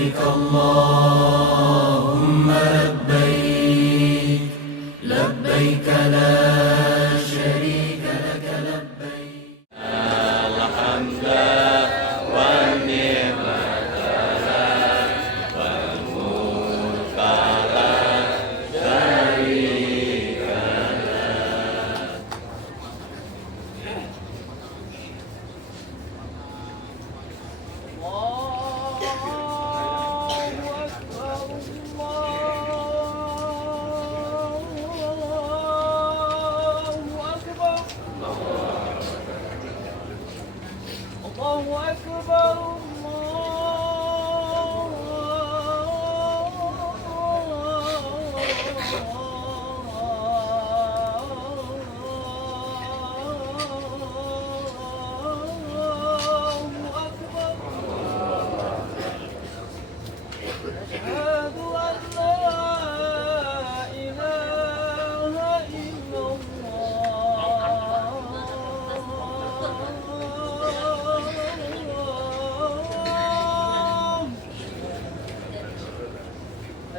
لبيك اللهم لبيك لبيك لا شريك لك لبيك الحمد والنعمة لك والملك لا شريك الله أكبر أشهد أن لا إله إلا الله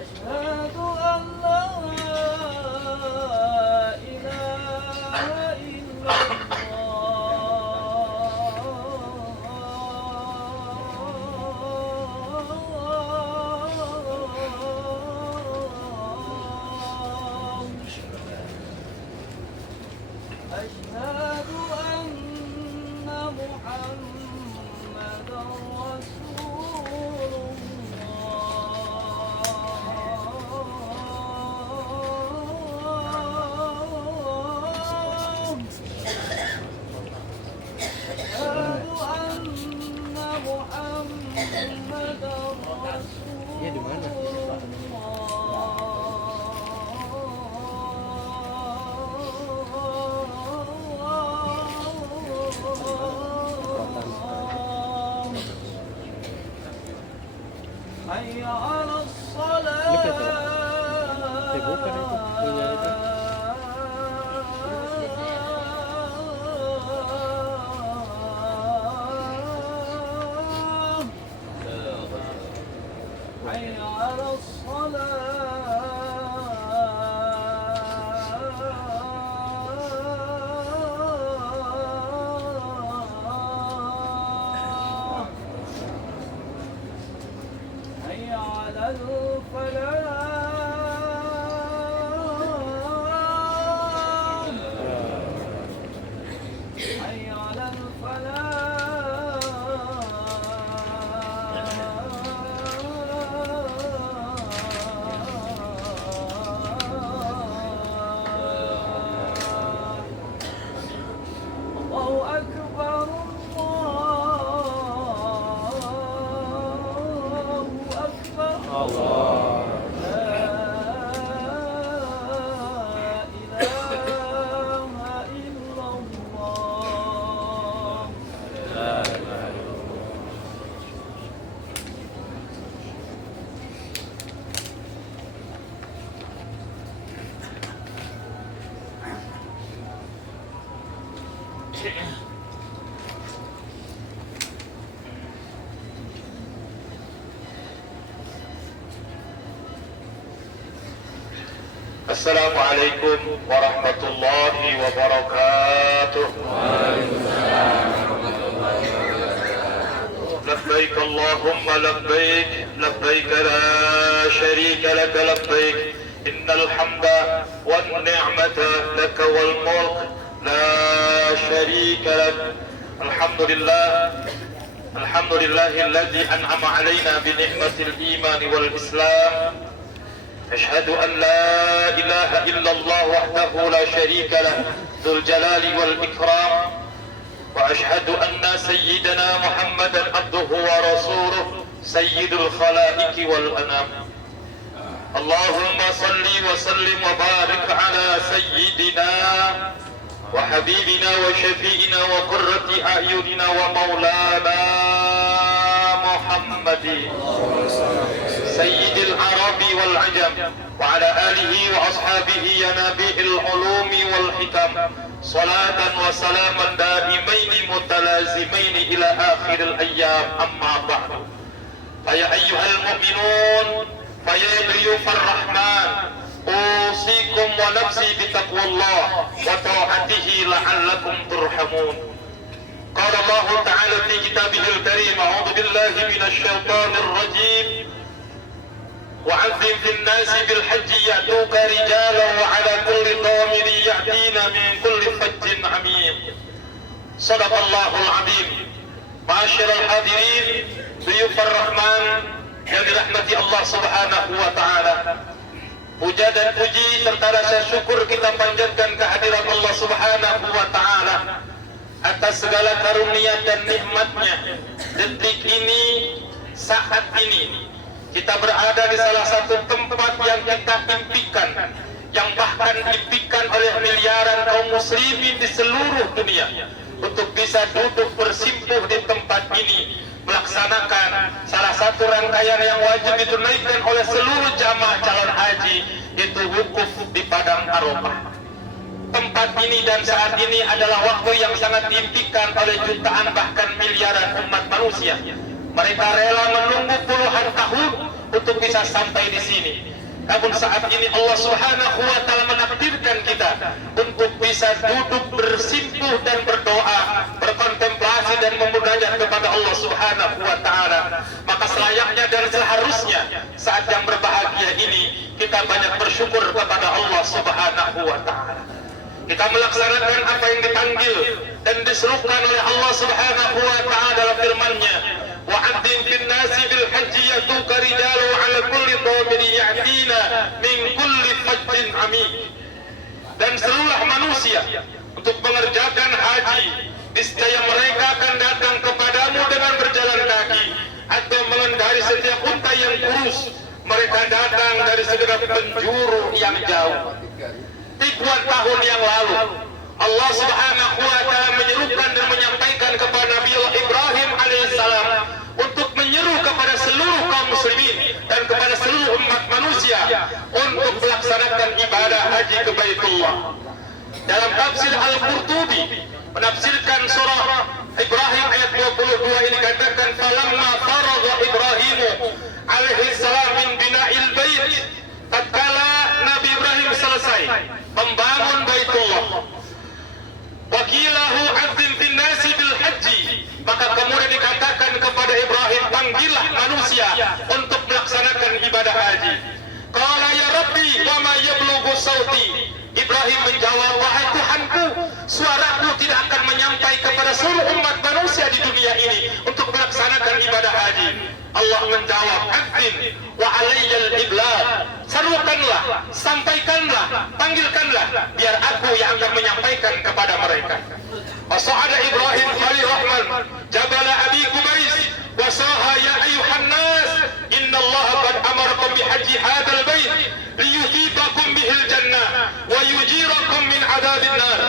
أشهد أن لا إله إلا الله أشهد أن محمدا رسول الله أشهد أن محمدا رسول الله حي على الصلاة حي على الصلاة حي على الفلاح حي على الفلاح الله أكبر الله أكبر لا إله إلا الله السلام عليكم ورحمة الله وبركاته. لبيك اللهم لبيك لبيك لا شريك لك لبيك إن الحمد والنعمة لك والملك لا شريك لك. الحمد لله الذي أنعم علينا بنعمة الإيمان والإسلام. أشهد أن لا إله إلا الله وحده لا شريك له ذو الجلال والإكرام، وأشهد أن سيدنا محمدا عبده ورسوله سيد الخلائق والأنام. اللهم صل وسلم وبارك على سيدنا وحبيبنا وشفيئنا وقرة أعيننا ومولانا محمد سيد العرب والعجم وعلى آله وأصحابه ينابيع العلوم والحكم صلاة وسلاما دائمين متلازمين إلى آخر الأيام. أما بعد Faya ayyuhal mu'minun, faya duyufar rahman, usikum wa nafsi bitaqwallah wa ta'atihi la'allakum turhamun. Qala Allah Ta'ala fi kitabihil karim, a'udzu billahi minasy syaithanir rajim. وعظم في الناس بالحج يأتوك رجالا وعلى كل ضامر يأتينا من كل فج عميق. صدق الله العظيم. معاشر الحاضرين, ضيوف الرحمن yang dirahmati Allah Subhanahu wa taala. Puja dan puji serta rasa syukur kita panjatkan kehadirat Allah Subhanahu wa taala atas segala karunia dan nikmatnya. Detik ini, saat ini kita berada di salah satu tempat yang kita impikan, yang bahkan impikan oleh miliaran kaum muslimin di seluruh dunia untuk bisa duduk bersimpuh di tempat ini, melaksanakan salah satu rangkaian yang wajib ditunaikan oleh seluruh jamaah calon haji, yaitu wukuf di Padang Arafah. Tempat ini dan saat ini adalah waktu yang sangat diimpikan oleh jutaan bahkan miliaran umat manusia. Mereka rela menunggu puluhan tahun untuk bisa sampai di sini. Namun saat ini Allah Subhanahu wa taala menakdirkan kita untuk bisa duduk bersimpuh dan berdoa, berkontemplasi dan memunajat kepada Allah Subhanahu wa taala. Maka selayaknya dan seharusnya saat yang berbahagia ini kita banyak bersyukur kepada Allah Subhanahu wa taala. Kita melaksanakan apa yang dipanggil dan diserukan oleh Allah Subhanahu wa taala dalam firman-Nya, wa'adzim fin nasi bil hajji yatuka rijalu 'ala kulli dhamiri ya'tina min kulli fajjin amik. Dan seluruh manusia untuk mengerjakan haji, niscaya mereka akan datang kepadamu dengan berjalan kaki atau mengendarai setiap unta yang kurus. Mereka datang dari segala penjuru yang jauh. Ribuan tahun yang lalu Allah Subhanahu wa taala menyerukan dan menyampaikan kepada Nabi Ibrahim alaihissalam untuk menyeru kepada seluruh kaum muslimin dan kepada seluruh umat manusia untuk melaksanakan ibadah haji ke Baitullah. Dalam tafsir Al-Qurtubi menafsirkan surah Ibrahim ayat 22 ini katakan, falamma faragha Ibrahimu alaihissalam min bina'il bait, tatkala Nabi Ibrahim selesai membangun Baitullah, wakilahu adzim fin nasi bil haji, maka kemudian dikatakan kepada Ibrahim, panggillah manusia untuk melaksanakan ibadah haji. Qala ya Rabbi wa ma yablughu sauti. Ibrahim menjawab, wahai Tuhanku, suaraku tidak akan menyampai kepada seluruh umat manusia di dunia ini untuk melaksanakan ibadah haji. Allah menjawab, adzim wa alayyal iblagh. Serukanlah, sampaikanlah, panggilkanlah, biar aku yang akan menyampaikan kepada mereka. Wasa'ada Ibrahim Khalil Rahman Jabala Abi Kubais wasaha ya ayuhan nas, inna Allah qad amarakum bihaji hadal bait liyuthibakum bihil jannah wa yujirakum min adabin nar.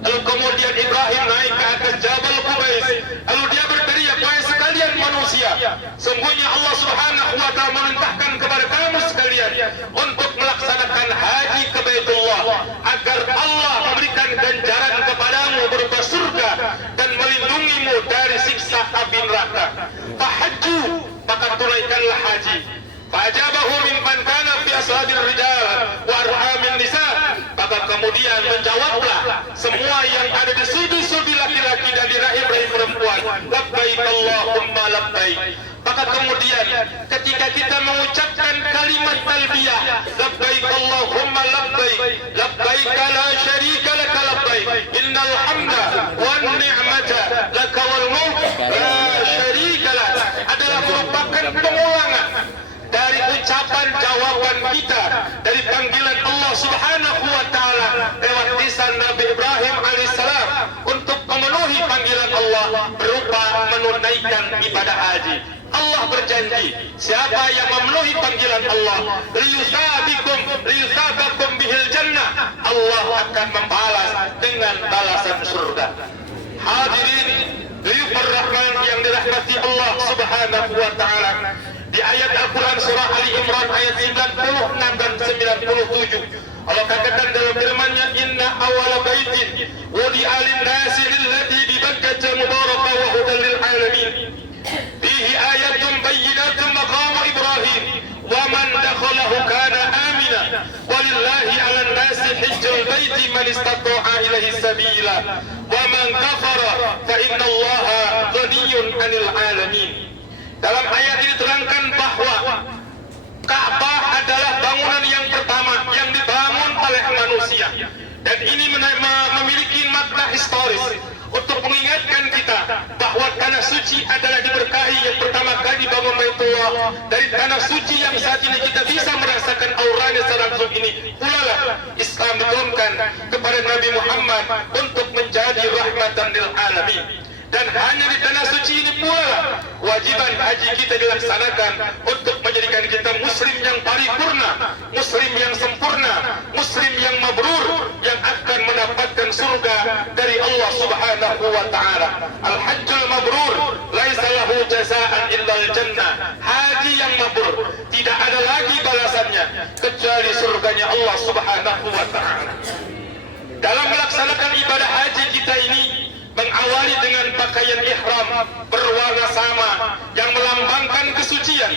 Lalu kemudian Ibrahim naik ke atas Jabal Kubais, lalu dia berteriak, wahai sekalian manusia, sungguhnya Allah Subhanahu wa taala memerintahkan kepada kamu sekalian untuk melaksanakan haji ke Baitullah agar Allah memberikan ganjaran kepadamu berupa surga dan melindungimu dari siksa api neraka. Fahajju, maka tunaikanlah haji. Fajabahu mimman kana fi ashabil rijal wa arhamin nisa, maka kemudian menjawablah semua yang ada di sudi-sudi laki-laki dan di rahim-rahim perempuan, labbaik Allahumma labbaik. Maka kemudian ketika kita mengucapkan kalimat talbiyah, labbaik Allahumma labbaik, labbaik la syarika lak labbaik, innal hamda wan ni'mata lak wal mulk la syarika lak, adalah merupakan pengulangan dari ucapan jawaban kita dari panggilan Allah Subhanahu wa taala lewat lisan Nabi Ibrahim alaihissalam untuk memenuhi panggilan Allah berupa menunaikan ibadah haji. Allah berjanji, siapa yang memenuhi panggilan Allah, liyusabakum bihil jannah, Allah akan membalas dengan balasan surga. Hadirin dhiyufur rahman yang dirahmati Allah Subhanahu wa taala, di ayat Al-Quran surah Ali Imran ayat 96 dan 97 Allah katakan dalam firman-Nya, inna awwala baitin wudi'a lin-nasi lillati bi Bakkah mubarakah wa hudan lil alamin fihi fihi ayatun bayyinatun maqamu Ibrahim wa man dakhalahu kana amina walillahi 'alan nasi hajjul baiti man istata'a ilaihi sabila wa man kafara fa innallaha ghaniyyun 'anil 'alamin. Dalam ayat ini diterangkan bahwa Ka'bah adalah bangunan yang pertama yang dibangun oleh manusia, dan ini memiliki makna historis untuk mengingatkan kita bahwa tanah suci adalah diberkahi yang pertama kali dibangun Baitullah. Dari tanah suci yang saat ini kita bisa merasakan auranya secara langsung ini pula lah Islam diturunkan kepada Nabi Muhammad untuk menjadi rahmatan lil alamin. Dan hanya di tanah suci ini pula wajiban haji kita dilaksanakan untuk menjadikan kita muslim yang paripurna, muslim yang sempurna, muslim yang mabrur, yang akan mendapatkan surga dari Allah Subhanahu wa taala. Al-hajjul mabrur laisa lahu jazaa'an illa al-jannah. Haji yang mabrur tidak ada lagi balasannya kecuali surganya Allah Subhanahu wa taala. Dalam melaksanakan ibadah haji kita ini mengawali dengan pakaian ihram berwarna sama yang melambangkan kesucian,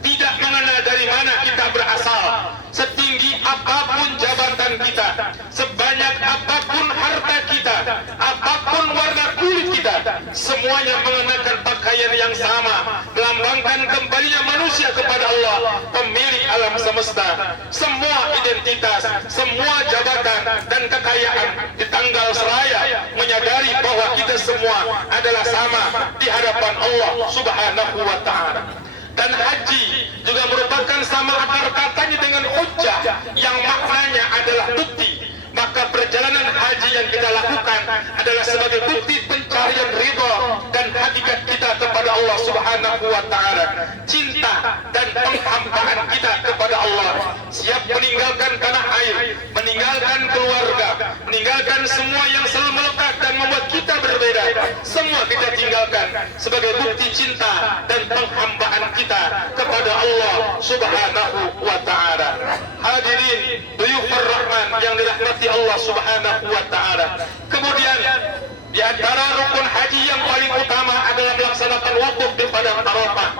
tidak mengenal dari mana kita berasal, setinggi apapun jabatan kita, sebanyak apapun harta kita, apapun warna kulit kita, semuanya mengenakan pakaian yang sama, melambangkan kembalinya manusia kepada Allah, pemilik alam semesta. Semua identitas, semua jabatan dan kekayaan di tanggal seraya menyadari bahwa kita semua adalah sama di hadapan Allah Subhanahu wa taala. Dan haji juga merupakan sama akar katanya dengan hujjah yang maknanya adalah bukti. Maka perjalanan haji yang kita lakukan adalah sebagai bukti pencarian ridha dan hakikat kita kepada Allah Subhanahu wa taala, cinta dan penghambaan kita kepada Allah, siap meninggalkan tanah air, meninggalkan keluarga, meninggalkan semua yang selalu melekat dan membuat kita berbeda, semua kita tinggalkan sebagai bukti cinta dan penghambaan kita kepada Allah Subhanahu wa taala. Hadirin duyufur rahman yang dirahmati Allah Subhanahu wa taala. Kemudian di antara rukun haji yang paling utama adalah melaksanakan wukuf di padang Arafah.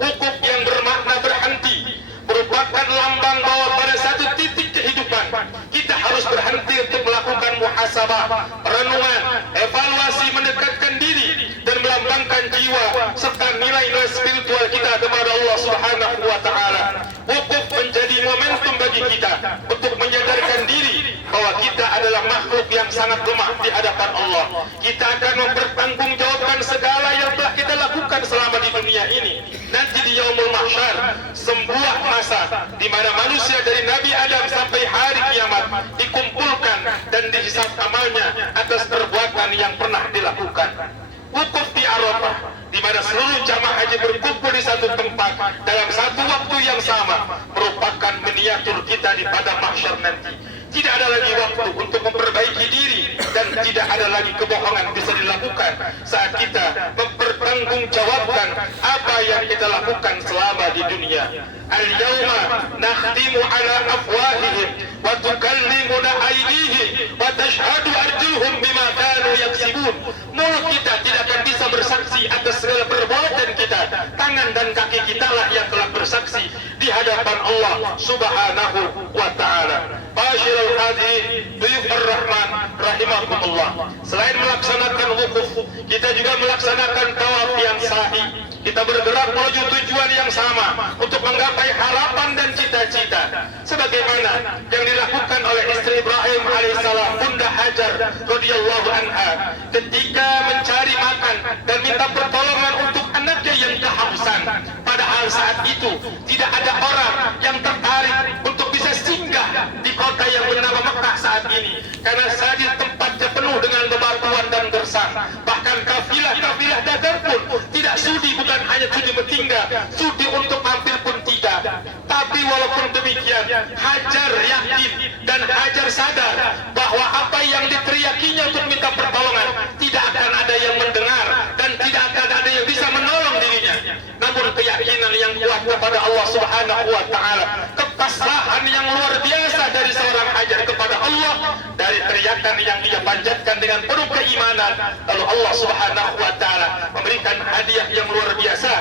Wukuf yang bermakna berhenti, merupakan lambang bahwa pada satu titik kehidupan kita harus berhenti untuk melakukan muhasabah, renungan, evaluasi, mendekatkan diri dan melambangkan jiwa serta nilai-nilai spiritual kita kepada Allah Subhanahu wa taala. Wukuf menjadi momentum bagi kita untuk menyadarkan diri bahwa kita adalah makhluk yang sangat lemah di hadapan Allah. Kita akan mempertanggungjawabkan segala yang telah kita lakukan selama di dunia ini. Nanti di Yaumul Mahsyar, sebuah masa di mana manusia dari Nabi Adam sampai hari kiamat dikumpulkan dan dihisab amalnya atas perbuatan yang pernah dilakukan. Wukuf di Arafah, di mana seluruh jamaah haji berkumpul di satu tempat dalam satu waktu yang sama, merupakan miniatur kita di padang mahsyar nanti. Tidak ada lagi waktu untuk memperbaiki diri dan tidak ada lagi kebohongan bisa dilakukan saat kita mempertanggungjawabkan apa yang kita lakukan selama di dunia. Al-yawma nakhtimu ala afwahihim wa tukallimuna aydihim wa tashhadu arjuluhum bima kanu yaksibun. Mulut kita tidak akan bisa bersaksi atas segala perbuatan kita. Tangan dan kaki kita lah yang telah bersaksi di hadapan Allah Subhanahu wa taala. Masyaallah hadirin duyufur rahman rahimakumullah. Selain melaksanakan wukuf, kita juga melaksanakan tawaf yang sahih. Kita bergerak menuju tujuan yang sama untuk menggapai harapan dan cita-cita, sebagaimana yang dilakukan oleh istri Ibrahim alaihissalam, Bunda Hajar radhiyallahu anha, ketika mencari makan dan minta pertolongan untuk anaknya yang kehausan. Padahal saat itu tidak ada orang yang tertarik untuk bisa singgah di kota yang bernama Mekah saat ini, karena saat itu tempatnya penuh dengan bebatuan dan gersang. Bahkan kafilah-kafilah dagang pun tidak sudi, bukan hanya sudi bertinggal, sudi untuk mampir pun tidak. Tapi walaupun demikian, Hajar yakin dan Hajar sadar bahwa apa yang diteriakinya untuk minta pertolongan tidak akan ada yang mendengar dan tidak akan ada yang bisa menolong dirinya. Namun keyakinan yang kuat kepada Allah Subhanahu wa taala, kepasrahan yang luar biasa dari seorang Hajar kepada Allah, dari teriakan yang dia panjatkan dengan penuh keimanan, lalu Allah Subhanahu wa taala memberikan hadiah yang luar biasa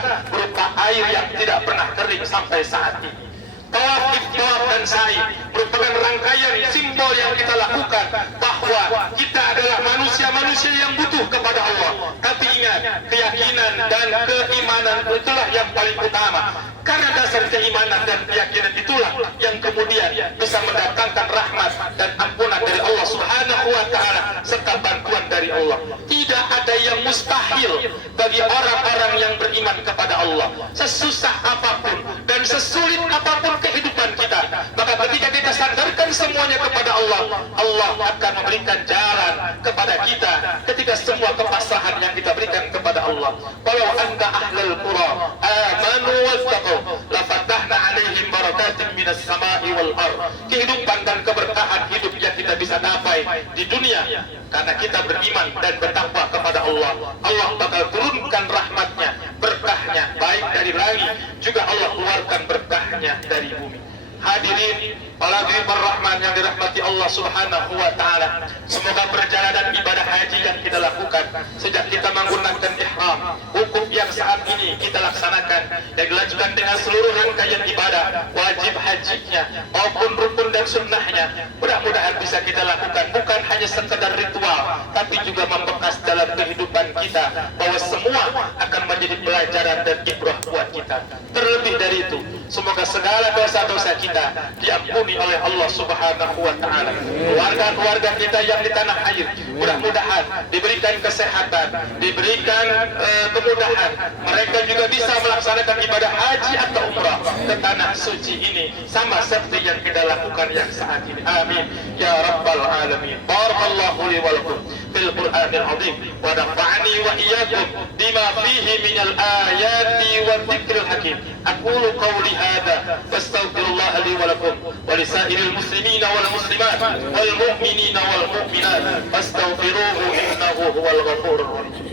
air yang tidak pernah kering sampai saat ini. Tawaf, iftar dan sa'i merupakan rangkaian simbol yang kita lakukan bahwa kita adalah manusia-manusia yang butuh kepada Allah. Tapi ingat, keyakinan dan keimanan itulah yang paling utama. Karena dasar keimanan dan keyakinan itulah yang kemudian bisa mendatangkan rahmat dan ampunan dari Allah Subhanahu wa Ta'ala serta bantuan dari Allah. Tidak ada yang mustahil bagi orang-orang yang beriman kepada Allah. Sesusah apapun dan sesulit apapun kehidupan kita, maka ketika kita sandarkan semuanya kepada Allah, Allah akan memberikan jalan kepada kita ketika semua kepasrahan yang kita berikan kepada Allah. Walau anta ahlul qura amanu wattaqu la fatahna alaihim barakatin minas sama'i wal ard. Kehidupan dan keberkahan hidup yang kita bisa dapat di dunia karena kita beriman dan bertakwa kepada Allah. Allah bakal turunkan rahmatnya, berkahnya, baik dari langit, juga Allah keluarkan berkahnya dari bumi. Hadirin, para hadirin rahman yang dirahmati Allah Subhanahu wa Ta'ala, semoga perjalanan ibadah haji yang kita lakukan sejak kita menggunakan ihram, hukum yang saat ini kita laksanakan yang dilanjutkan dengan seluruh rangkaian ibadah wajib hajinya maupun rukun dan sunnahnya, mudah-mudahan bisa kita lakukan bukan hanya sekedar ritual, tapi juga membekas dalam kehidupan kita, bahwa semua akan menjadi pelajaran dan ibrah buat kita. Terlebih dari itu, semoga segala dosa-dosa kita diampuni oleh Allah Subhanahu wa Ta'ala. Keluarga-keluarga kita yang di tanah air mudah-mudahan diberikan kesehatan, diberikan kemudahan, mereka juga bisa melaksanakan ibadah haji atau umrah ke tanah suci ini sama seperti yang kita lakukan yang saat ini. Amin ya rabbal alamin. Barakallahu li wa lakum fil Qur'anil azim wa nafa'ani wa iyyakum bima fihi minal ayati wa dzikril hakim. Aqulu qawli hadza wastaghfirullah li wa lakum wa lisairil muslimina wal muslimat wal mu'minina wal mu'minat fastaghfiruhu innahu huwal ghafurur rahim.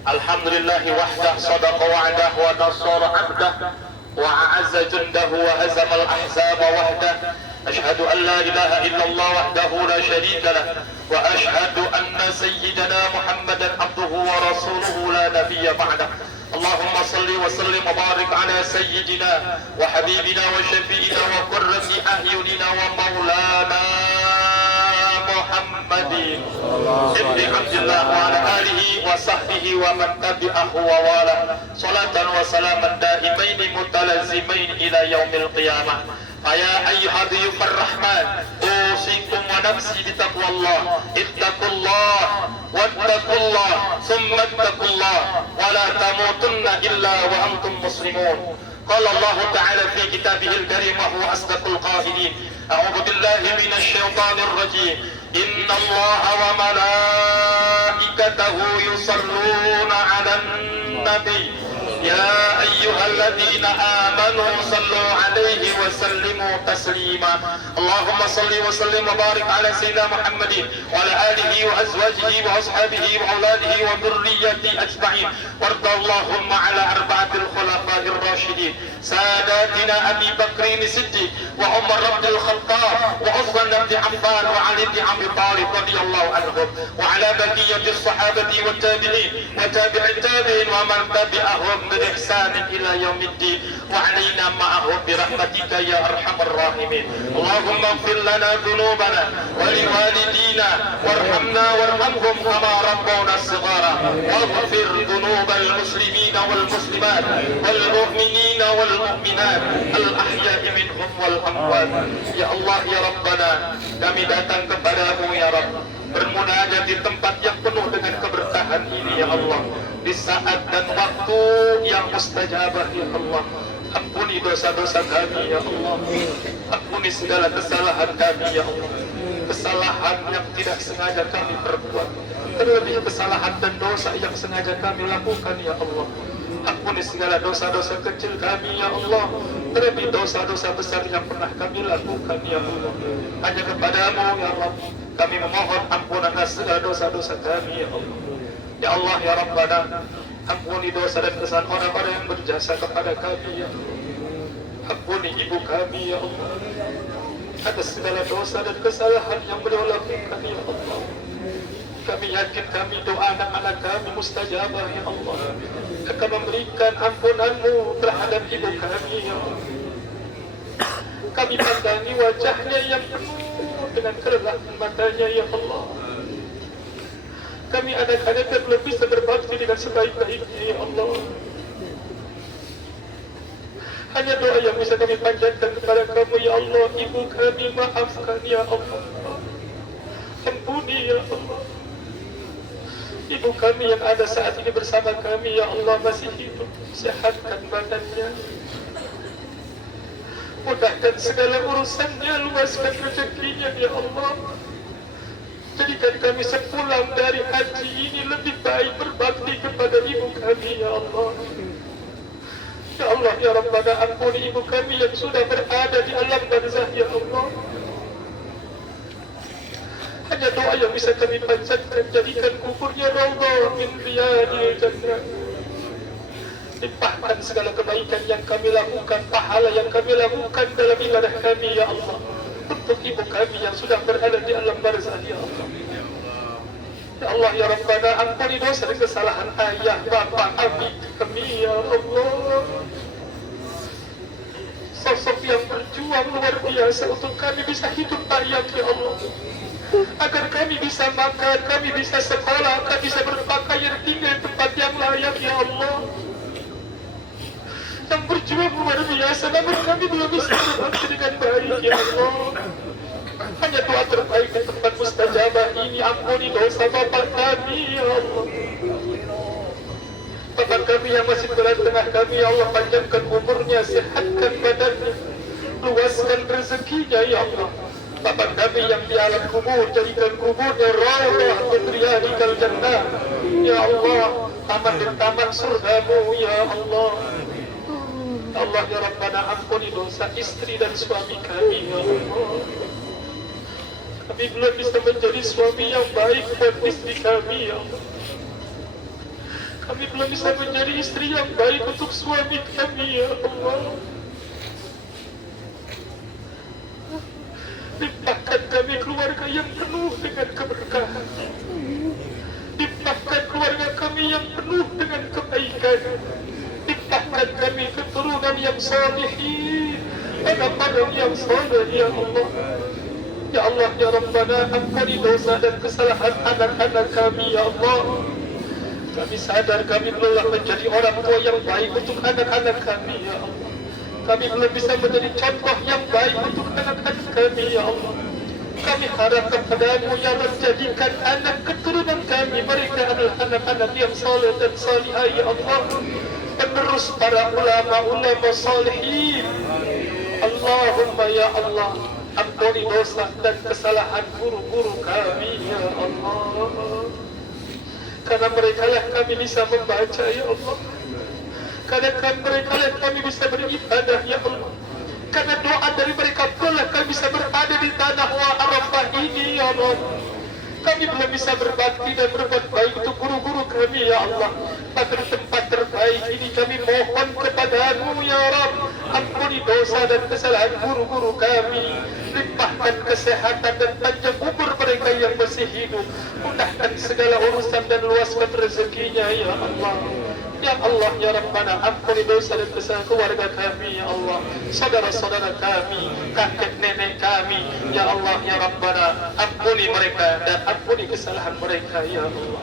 Alhamdulillah wahdah sadaqa wa'dah wa nasara 'abdah wa a'azza jundahu wa hazama al-ahzaba wahdah. Ashhadu an la ilaha illallah wahdahu la sharika lah wa ashhadu anna sayyidana Muhammadan abduhu wa rasuluhu la nabiyya ba'dah. Allahumma salli wa sallim wa barik ala sayyidina wa habibina wa syafi'ina wa qurrati ahyunina wa maulana Muhammadin ibni Abdillah wa ala alihi wa sahbihi wa man tabi'ahu wa wala salatan wa salaman daimaini mutalazimain ila yaumil qiyamah. Faya ayyuha dhiyufar rahman usikum wa nafsi bitaqwallah ittaqullah wattaqullah thumma ittaqullah wa la tamutunna illa wa antum muslimun. Qala Allah ta'ala fi kitabihil karim wa huwa asdaqul qailin. A'udzu billahi minasy syaithanir rajim. Inna Allah wa malaikatahu yusalluna 'alan nabi ya ayyuhalladzina amanu sallu 'alaihi wa sallimu taslima. Allahumma salli wa sallim wa barik ala sayyidina Muhammadin wa ala alihi wa azwajihi wa ashabihi wa auladihi wa dhurriyyatihi ajma'in. Warda Allahumma ala arba'atil khulafa'ir rasyidin ساداتنا أبي بكر الصديق وعمر بن الخطاب وعثمان بن عفان وعلي بن أبي طالب رضي الله عنهم وعلى بقية الصحابة والتابعين وتابع التابعين ومن تبعهم بإحسان إلى يوم الدين وعلينا معهم برحمتك يا أرحم الراحمين. اللهم اغفر لنا ذنوبنا ولوالدينا وارحمنا وارحمهم كما ربونا صغارا واغفر ذنوب المسلمين والمسلمات والمؤمنين والمؤminat al-ahya'i minhum wal amwat. Ya Allah ya Rabbana, kami datang kepadamu ya Rabb, bermunajat di tempat yang penuh dengan keberkahan ini ya Allah, di saat dan waktu yang mustajabah ya Allah. Ampuni dosa-dosa kami ya Allah, ampuni segala kesalahan kami ya Allah, kesalahan yang tidak sengaja kami perbuat, terlebih kesalahan dan dosa yang sengaja kami lakukan ya Allah. Ampuni segala dosa-dosa kecil kami ya Allah, terlebih dosa-dosa besar yang pernah kami lakukan ya Allah. Hanya kepadamu ya Allah kami memohon ampunan segala dosa-dosa kami ya Allah. Ya Allah ya Rabbana, Ampuni dosa dan kesalahan orang-orang yang berjasa kepada kami, ya Allah. Ampuni ibu kami, ya Allah, atas segala dosa dan kesalahan yang beliau lakukan, ya Allah. Kami yakin doa anak-anak kami mustajabah, ya Allah, akan memberikan ampunan-Mu terhadap ibu kami, ya Allah. Kami pandangi wajahnya yang penuh dengan kelelahan matanya, ya Allah. Kami anak-anak yang belum bisa berbakti dengan sebaik-baiknya, ya Allah. Hanya doa yang bisa kami panjatkan kepada kamu, ya Allah. Ibu kami maafkan, ya Allah. Ampuni, ya Allah. Ibu kami yang ada saat ini bersama kami, ya Allah, masih hidup. Sehatkan badannya, mudahkan segala urusannya, luaskan rezekinya, ya Allah. Jadikan kami sepulang dari haji ini lebih baik berbakti kepada ibu kami, ya Allah. Ya Allah, ya Rabbana, ampuni ibu kami yang sudah berada di alam barzah, ya Allah. Hanya doa yang bisa kami panjatkan, jadikan kuburnya raudhah min riyadil jannah. Limpahkan segala kebaikan yang kami lakukan, pahala yang kami lakukan dalam ibadah kami, ya Allah, untuk ibu kami yang sudah berada di alam barzah, ya Allah. Ya Allah, ya Rabbana, ampuni dosa dan kesalahan ayah, bapa, abi kami, ya Allah. Sosok yang berjuang luar biasa untuk kami bisa hidup layak, ya Allah. Agar kami bisa makan, kami bisa sekolah, kami bisa berpakaian, tinggal di tempat yang layak, ya Allah. Yang berjuang luar biasa, namun kami belum bisa berbakti dengan baik, ya Allah. Hanya doa terbaik di tempat mustajabah ini, ampuni dosa bapak kami, ya Allah. Bapak kami yang masih berada tengah kami, ya Allah, panjangkan umurnya, sehatkan badannya, luaskan rezekinya, ya Allah. Bapak kami yang di alam kubur, jadikan kuburnya raudhah min riyadil jannah, ya Allah, taman dan taman surga-Mu, ya Allah. Ya Allah, ya Rabbana, ampuni dosa istri dan suami kami, ya Allah. Kami belum bisa menjadi suami yang baik buat istri kami, ya Allah. Kami belum bisa menjadi istri yang baik untuk suami kami, ya Allah. Limpahkan kami keluarga yang penuh dengan keberkahan. Limpahkan keluarga kami yang penuh dengan kebaikan. Limpahkan kami keturunan yang salihin, anak-anak yang saleh, ya Allah. Ya Allah, ya Rabbana, ampuni dosa dan kesalahan anak-anak kami, ya Allah. Kami sadar kami belumlah menjadi orang tua yang baik untuk anak-anak kami, ya Allah. Kami belum bisa menjadi contoh yang baik untuk anak-anak kami, ya Allah. Kami harap kepada-Mu, ya Allah, jadikan anak keturunan kami, mereka adalah anak-anak yang saleh dan salihah, ya Allah. Penerus para ulama-ulama salihin. Allahumma, ya Allah, ampuni dosa dan kesalahan guru-guru kami, ya Allah. Karena mereka lah kami bisa membaca, ya Allah. Karena mereka lah kami bisa beribadah, ya Allah. Karena doa dari mereka pula kami bisa berada di tanah Arafah ini, ya Allah. Kami belum bisa berbakti dan berbuat baik untuk guru-guru kami, ya Allah. Pada tempat terbaik ini kami mohon kepada-Mu, ya Rabb, ampuni dosa dan kesalahan guru-guru kami. Limpahkan kesehatan dan panjang umur mereka yang masih hidup. Mudahkan segala urusan dan luaskan rezekinya, ya Allah. Ya Allah, ya Rabbana, ampuni dosa dan kesalahan keluarga kami, ya Allah. Saudara-saudara kami, kakek nenek kami, ya Allah, ya Rabbana, ampuni mereka dan ampuni kesalahan mereka, ya Allah.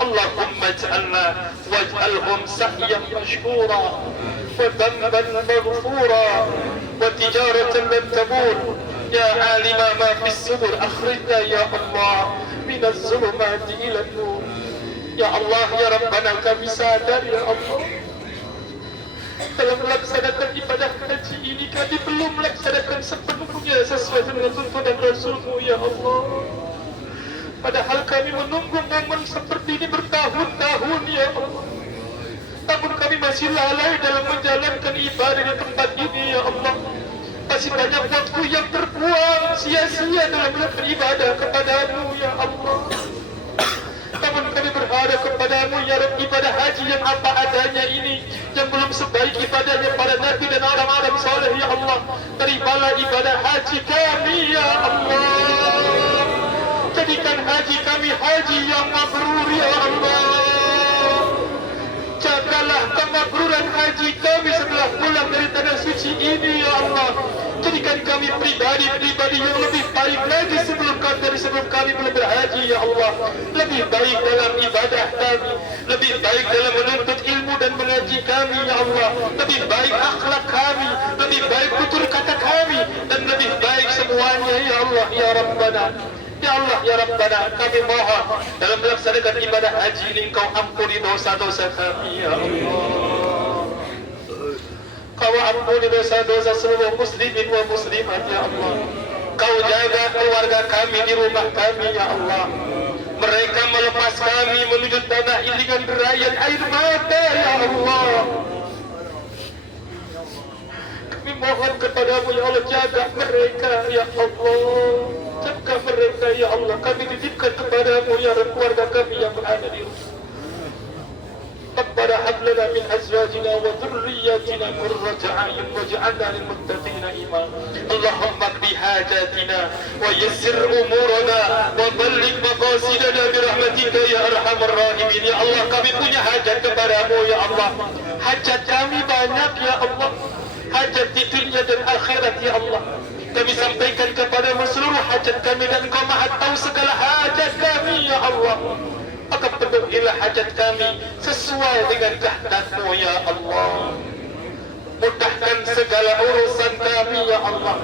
Allahumma ij'alna waj'alhum sa'yan mashkura wa dhanban maghfura wa tijaratan lan tabur. Ya alima ma fis sudur, akhrijna ya Allah min az-zulumati ila an-nur. Ya Allah, ya Rabbana, kami sadar, ya Allah, dalam melaksanakan ibadah haji ini kami belum melaksanakan sepenuhnya sesuai dengan tuntunan Rasul-Mu, ya Allah. Padahal kami menunggu momen seperti ini bertahun-tahun, ya Allah. Namun kami masih lalai dalam menjalankan ibadah di tempat ini, ya Allah. Masih banyak waktu yang terbuang sia-sia dalam melakukan ibadah kepada-Mu, ya Allah. Namun kami berharap berdoa kepadamu ya Rabb, ibadah haji yang apa adanya ini, yang belum sebaik ibadahnya para nabi dan orang-orang saleh ya Allah. Terimalah ibadah haji kami ya Allah. Jadikan haji kami haji yang mabrur ya Allah. Jagalah kemakruran haji kami setelah pulang dari tanah suci ini ya Allah. Jadikan kami pribadi yang lebih baik lagi sebelum kami belum berhaji ya Allah. Lebih baik dalam ibadah kami, lebih baik dalam menuntut ilmu dan mengaji kami ya Allah. Lebih baik akhlak kami, lebih baik tutur kata kami, dan lebih baik semuanya ya Allah ya Rabbana. Ya Allah ya Rabbana, kami mohon dalam melaksanakan ibadah haji ini Engkau ampuni dosa-dosa kami ya Allah. Kau ampuni dosa-dosa seluruh muslimin wa muslimat ya Allah. Kau jaga keluarga kami di rumah kami ya Allah. Mereka melepas kami menuju tanah ini dengan derayan air mata ya Allah. Kami mohon kepadamu ya Allah, jaga mereka ya Allah. Jaga mereka ya Allah. Kami titipkan kepadamu ya Rabb keluarga kami yang berada di rumah. ربنا هب لنا من ازواجنا وذرياتنا قرة اعين واجعلنا للمتقين اماما. اللهم اقض حاجاتنا ويسر امورنا وبلغ مقاصدنا برحمتك يا ارحم الراحمين. Ya Allah, kami punya hajat kepadamu ya Allah. Hajat kami banyak ya Allah. Hajat di dunia dan akhirat ya Allah. Kami sampaikan kepadamu seluruh hajat kami dan Engkau Maha tahu segala hajat kami ya Allah. Maka penuhilah hajat kami sesuai dengan kehendak-Mu ya Allah. Mudahkan segala urusan kami ya Allah,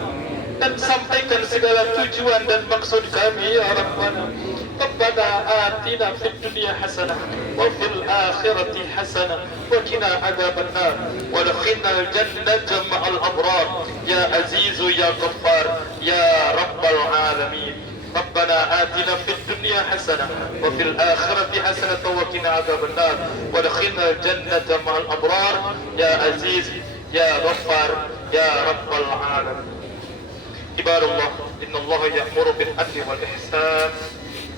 dan sampaikan segala tujuan dan maksud kami ya Rabbana. Rabbana atina fid dunya hasanah wa fil akhirati hasanah wa qina adzabannar wa adkhilnal jannata ma'al abrar ya azizu ya ghaffar ya rabbal alamin. ربنا آتنا في الدنيا حسنة وفي الآخرة حسنة وقنا عذاب النار وادخلنا الجنة مع الأبرار يا عزيز يا غفار يا رب العالمين. عباد الله، إن الله يأمر بالعدل والإحسان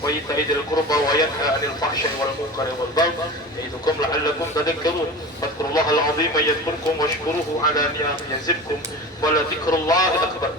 وإيتاء ذي القربى وينهى عن الفحشاء والمنكر والبغي يعظكم لعلكم تذكرون. فاذكروا الله العظيم يذكركم واشكروه على نعمه يزدكم ولذكر الله أكبر.